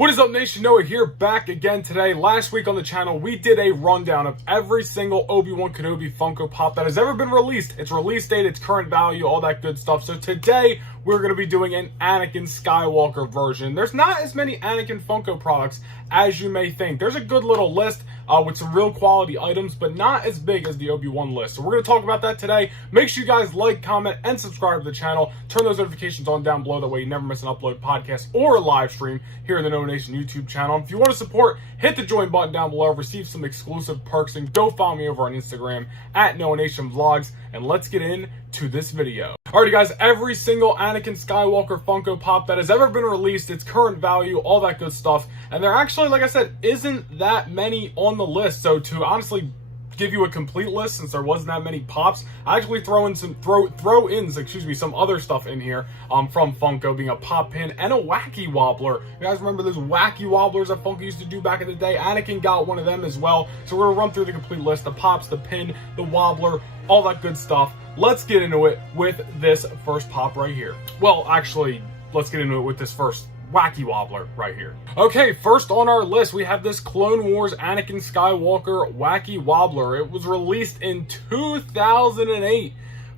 What is up, Nation? Noah here, back again today. Last week on the channel, we did a rundown of every single Obi-Wan Kenobi Funko Pop that has ever been released. Its release date, its current value, all that good stuff. So today, we're going to be doing an Anakin Skywalker version. There's not as many Anakin Funko products as you may think. There's a good little list with some real quality items, but not as big as the Obi-Wan list. So we're going to talk about that today. Make sure you guys like, comment, and subscribe to the channel. Turn those notifications on down below. That way you never miss an upload, podcast, or a live stream here in the Noah Nation YouTube channel. If you want to support, hit the join button down below. Receive some exclusive perks, and go follow me over on Instagram at Noah Nation Vlogs. And let's get into this video. Alrighty guys, every single Anakin Skywalker Funko Pop that has ever been released, its current value, all that good stuff. And there actually, like I said, isn't that many on the list. So to honestly give you a complete list, since there wasn't that many pops, I actually throw in some other stuff in here from Funko, being a pop pin and a wacky wobbler. You guys remember those wacky wobblers that Funko used to do back in the day? Anakin got one of them as well. So we're gonna run through the complete list: the pops, the pin, the wobbler, all that good stuff. Let's get into it with this first pop right here. Well, actually, let's get into it with this first wacky wobbler right here. Okay, first on our list, we have this Clone Wars Anakin Skywalker wacky wobbler. It was released in 2008.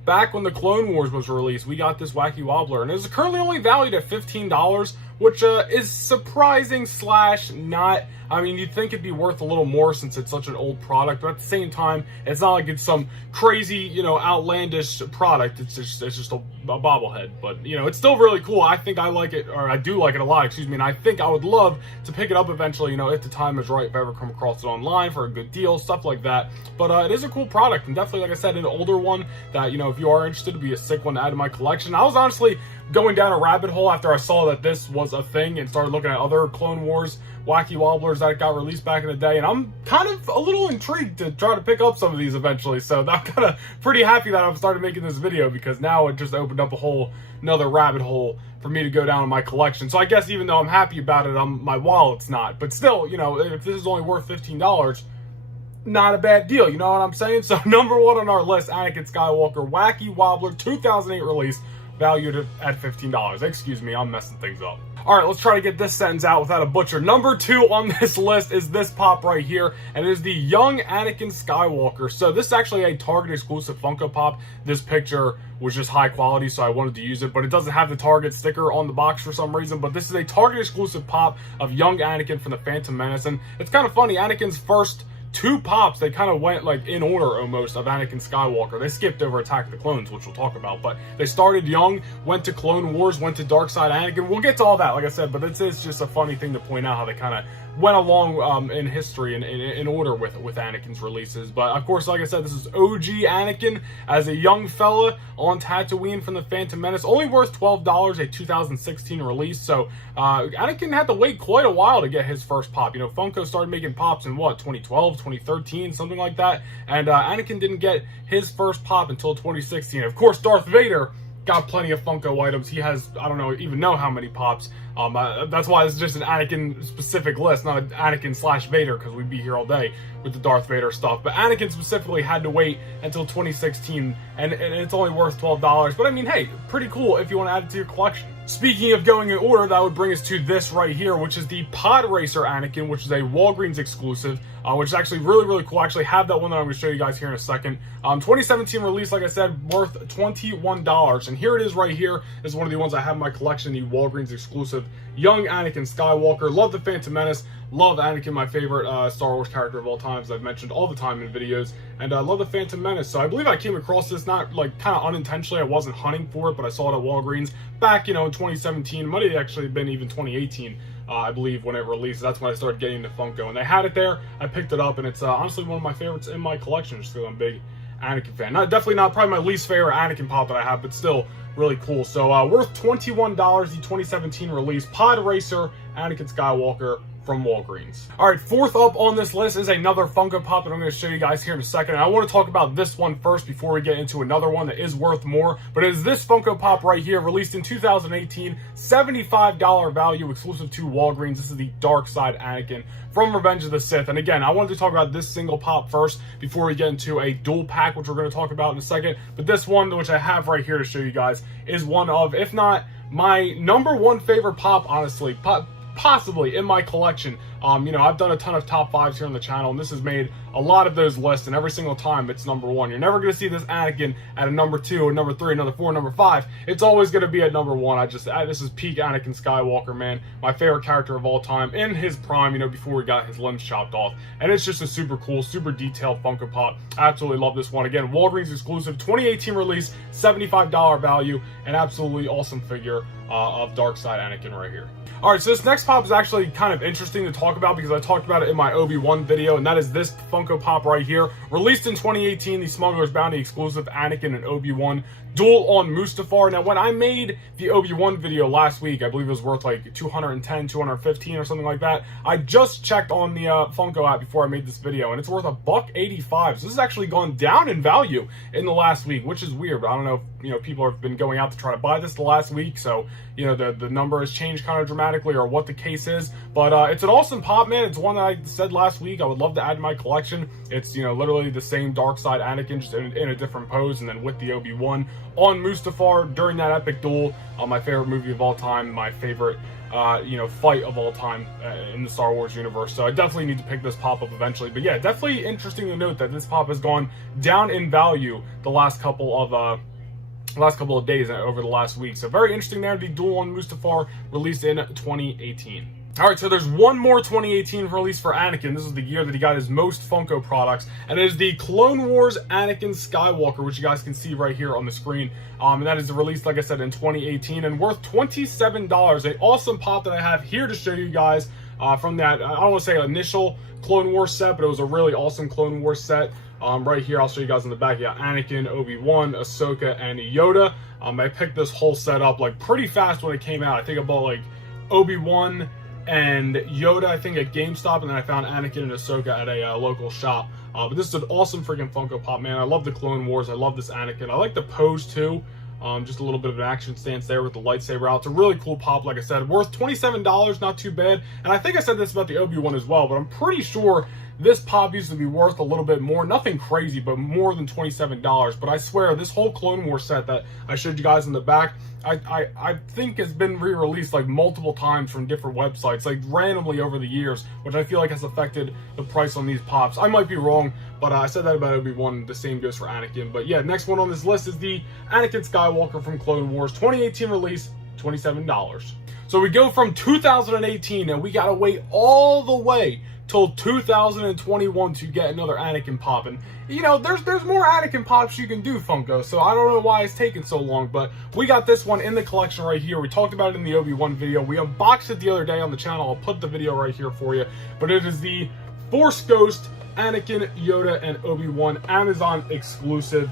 Back when the Clone Wars was released, we got this wacky wobbler, and it is currently only valued at $15, which is surprising slash not. I mean, you'd think it'd be worth a little more since it's such an old product, but at the same time, it's not like it's some crazy, outlandish product. It's just a bobblehead, but it's still really cool. I think I like it, or I do like it a lot, excuse me, and I think I would love to pick it up eventually, if the time is right, if I ever come across it online for a good deal, stuff like that. But it is a cool product, and definitely, like I said, an older one that, if you are interested, to be a sick one to add to my collection. I was honestly going down a rabbit hole after I saw that this was a thing and started looking at other Clone Wars wacky wobblers that got released back in the day, and I'm kind of a little intrigued to try to pick up some of these eventually. So I'm kind of pretty happy that I've started making this video, because now it just opened up a whole another rabbit hole for me to go down in my collection. So I guess even though I'm happy about it, my wallet's not. But still, if this is only worth $15, not a bad deal, you know what I'm saying? So number one on our list, Anakin Skywalker wacky wobbler, 2008 release, valued at $15. Excuse me, I'm messing things up. All right, let's try to get this sentence out without a butcher. Number two on this list is this pop right here, and it is the young Anakin Skywalker. So this is actually a Target exclusive Funko Pop. This picture was just high quality, so I wanted to use it, but it doesn't have the Target sticker on the box for some reason. But this is a Target exclusive pop of young Anakin from the Phantom Menace, and it's kind of funny. Anakin's first two pops, they kind of went like in order almost of Anakin Skywalker. They skipped over Attack of the Clones, which we'll talk about, but they started young, went to Clone Wars, went to Dark Side Anakin. We'll get to all that, like I said, but it's just a funny thing to point out how they kind of went along in history and in order with Anakin's releases. But of course, like I said, this is OG Anakin as a young fella on Tatooine from the Phantom Menace, only worth $12, a 2016 release. So Anakin had to wait quite a while to get his first pop. Funko started making pops in what, 2012, 2013, something like that, and Anakin didn't get his first pop until 2016. Of course, Darth Vader got plenty of Funko items. He has, I don't even know how many pops. That's why it's just an Anakin specific list, not an Anakin slash Vader, because we'd be here all day with the Darth Vader stuff. But Anakin specifically had to wait until 2016, and it's only worth $12. But I mean, hey, pretty cool if you want to add it to your collection. Speaking of going in order, that would bring us to this right here, which is the Podracer Anakin, which is a Walgreens exclusive, which is actually really, really cool. I actually have that one that I'm going to show you guys here in a second. 2017 release, like I said, worth $21. And here it is right here. This is one of the ones I have in my collection, the Walgreens exclusive young Anakin Skywalker. Love the Phantom Menace. Love Anakin, my favorite Star Wars character of all time, as I've mentioned all the time in videos. And I love the Phantom Menace. So I believe I came across this not like kind of unintentionally. I wasn't hunting for it, but I saw it at Walgreens back, in 2017. Might have actually been even 2018. I believe when it released. That's when I started getting into Funko, and they had it there. I picked it up, and it's honestly one of my favorites in my collection, just because I'm a big Anakin fan. Definitely not probably my least favorite Anakin pop that I have, but still really cool. So worth $21, the 2017 release, Podracer Anakin Skywalker from Walgreens. All right, fourth up on this list is another Funko Pop that I'm going to show you guys here in a second. And I want to talk about this one first before we get into another one that is worth more. But it is this Funko Pop right here, released in 2018, $75 value, exclusive to Walgreens. This is the Dark Side Anakin from Revenge of the Sith. And again, I wanted to talk about this single pop first before we get into a dual pack, which we're going to talk about in a second. But this one, which I have right here to show you guys, is one of, if not my number one favorite pop, honestly. possibly in my collection. You know, I've done a ton of top 5s here on the channel, and this has made a lot of those lists, and every single time it's number 1. You're never going to see this Anakin at a number 2, a number 3, another 4, number 5. It's always going to be at number 1. This is peak Anakin Skywalker, man. My favorite character of all time in his prime, you know, before he got his limbs chopped off. And it's just a super cool, super detailed Funko Pop. I absolutely love this one. Again, Walgreens exclusive, 2018 release, $75 value, an absolutely awesome figure of Dark Side Anakin right here. Alright, so this next pop is actually kind of interesting to talk about because I talked about it in my Obi-Wan video, and that is this Funko Pop right here. Released in 2018, the Smuggler's Bounty exclusive Anakin and Obi-Wan duel on Mustafar. Now, when I made the Obi-Wan video last week, I believe it was worth like $210, $215 or something like that. I just checked on the Funko app before I made this video, and it's worth $185. So this has actually gone down in value in the last week, which is weird. But I don't know if, you know, people have been going out to try to buy this the last week, so, you know, the number has changed kind of dramatically or what the case is. But it's an awesome pop, man. It's one that I said last week I would love to add to my collection. It's, you know, literally the same Dark Side Anakin, just in a different pose, and then with the Obi-Wan on Mustafar during that epic duel. My favorite movie of all time, my favorite you know, fight of all time in the Star Wars universe. So I definitely need to pick this pop up eventually. But yeah, definitely interesting to note that this pop has gone down in value the last couple of days over the last week. So very interesting there. The duel on Mustafar, released in 2018. Alright, so there's one more 2018 release for Anakin. This is the year that he got his most Funko products, and it is the Clone Wars Anakin Skywalker, which you guys can see right here on the screen. And that is released, like I said, in 2018 and worth $27. An awesome pop that I have here to show you guys from that, I don't want to say initial Clone Wars set, but it was a really awesome Clone Wars set. Right here, I'll show you guys in the back. You got Anakin, Obi-Wan, Ahsoka, and Yoda. I picked this whole set up like pretty fast when it came out. I think about like Obi-Wan and Yoda, I think, at GameStop, and then I found Anakin and Ahsoka at a local shop. But this is an awesome freaking Funko Pop, man. I love the Clone Wars. I love this Anakin. I like the pose too. Just a little bit of an action stance there with the lightsaber out. It's a really cool pop, like I said. Worth $27, not too bad. And I think I said this about the Obi-Wan as well, but I'm pretty sure this pop used to be worth a little bit more. Nothing crazy, but more than $27. But I swear, this whole Clone Wars set that I showed you guys in the back, I think has been re-released like multiple times from different websites, like randomly over the years, which I feel like has affected the price on these pops. I might be wrong, but I said that about Obi-Wan. The same goes for Anakin. But yeah, next one on this list is the Anakin Skywalker from Clone Wars, 2018 release, $27. So we go from 2018, and we gotta wait all the way till 2021 to get another Anakin pop. And you know, there's more Anakin pops you can do, Funko, so I don't know why it's taking so long, but we got this one in the collection right here. We talked about it in the Obi-Wan video. We unboxed it the other day on the channel. I'll put the video right here for you, but it is the Force Ghost Anakin, Yoda, and Obi-Wan Amazon exclusive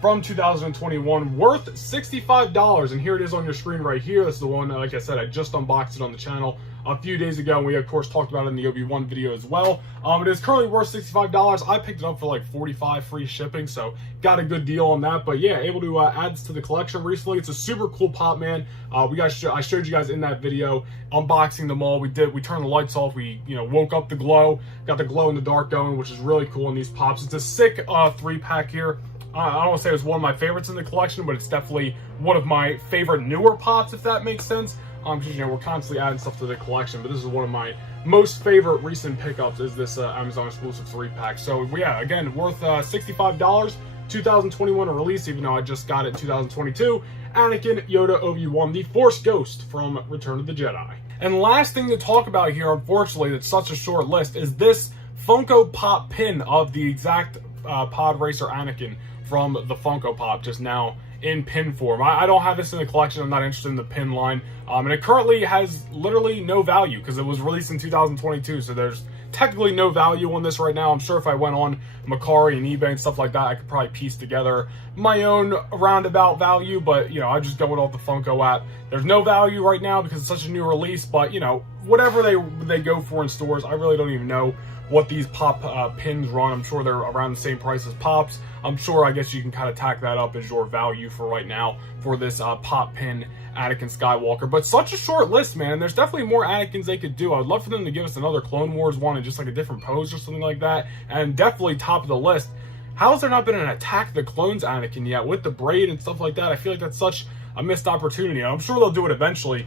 from 2021, worth $65. And here it is on your screen right here. This is the one, like I said, I just unboxed it on the channel a few days ago, and we of course talked about it in the Obi-Wan video as well. It is currently worth $65. I picked it up for like $45 free shipping, so got a good deal on that. But yeah, able to add this to the collection recently. It's a super cool pop, man. I showed you guys in that video unboxing them all. We turned the lights off. We, you know, woke up the glow, got the glow in the dark going, which is really cool in these pops. It's a sick 3-pack here. I don't want to say it's one of my favorites in the collection, but it's definitely one of my favorite newer pops, if that makes sense. Because, you know, we're constantly adding stuff to the collection, but this is one of my most favorite recent pickups, is this Amazon exclusive 3-pack. So yeah, again, worth $65, 2021 release, even though I just got it in 2022. Anakin, Yoda, Obi-Wan, the Force Ghost from Return of the Jedi. And last thing to talk about here, unfortunately, that's such a short list, is this Funko Pop pin of the exact Podracer Anakin from the Funko Pop, just now in pin form. I don't have this in the collection. I'm not interested in the pin line. And it currently has literally no value because it was released in 2022. So there's technically no value on this right now. I'm sure if I went on Mercari and eBay and stuff like that, I could probably piece together my own roundabout value. But, you know, I just go with all the Funko app. There's no value right now because it's such a new release. But, you know, whatever they go for in stores, I really don't even know what these pop pins run. I'm sure they're around the same price as pops. I'm sure, I guess you can kind of tack that up as your value for right now for this pop pin Anakin Skywalker. But such a short list, man. There's definitely more Anakins they could do. I would love for them to give us another Clone Wars one and just like a different pose or something like that. And definitely top of the list. How has there not been an Attack the Clones Anakin yet with the braid and stuff like that? I feel like that's such a missed opportunity. I'm sure they'll do it eventually.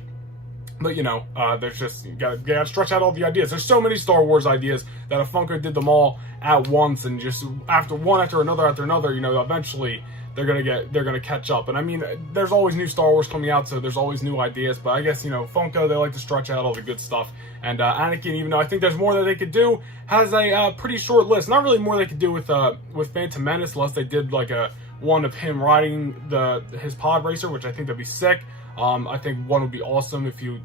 But, you know, there's just, you gotta stretch out all the ideas. There's so many Star Wars ideas that if Funko did them all at once and just after another, you know, eventually they're gonna catch up. And I mean, there's always new Star Wars coming out, so there's always new ideas. But I guess, you know, Funko, they like to stretch out all the good stuff. And Anakin, even though I think there's more that they could do, has a pretty short list. Not really more they could do with Phantom Menace, unless they did like a one of him riding his Podracer, which I think that'd be sick. I think one would be awesome if you,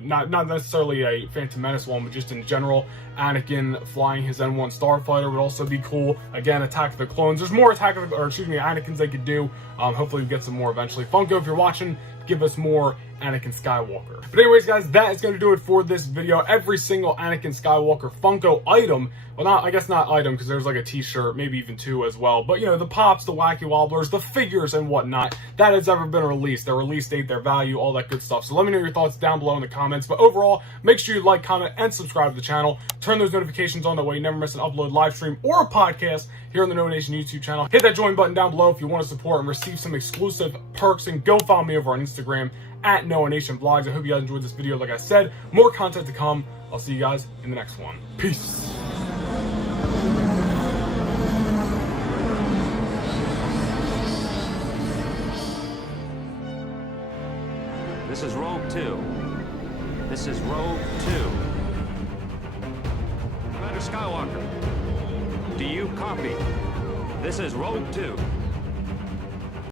not necessarily a Phantom Menace one, but just in general, Anakin flying his N1 Starfighter would also be cool. Again, Attack of the Clones. There's more Anakins they could do. Hopefully we get some more eventually. Funko, if you're watching, give us more Anakin Skywalker. But anyways, guys, that is going to do it for this video. Every single Anakin Skywalker Funko item, well, I guess not item, because there's like a t-shirt, maybe even two as well, but you know, the pops, the wacky wobblers, the figures and whatnot, that has ever been released, their release date, their value, all that good stuff. So let me know your thoughts down below in the comments. But overall, make sure you like, comment, and subscribe to the channel. Turn those notifications on, that way you never miss an upload, live stream, or a podcast here on the No Nation YouTube channel. Hit that join button down below if you want to support and receive some exclusive perks, and go follow me over on Instagram at Noah Nation Vlogs. I hope you guys enjoyed this video. Like I said, more content to come. I'll see you guys in the next one. Peace. This is Rogue 2. This is Rogue 2. Commander Skywalker, do you copy? This is Rogue 2.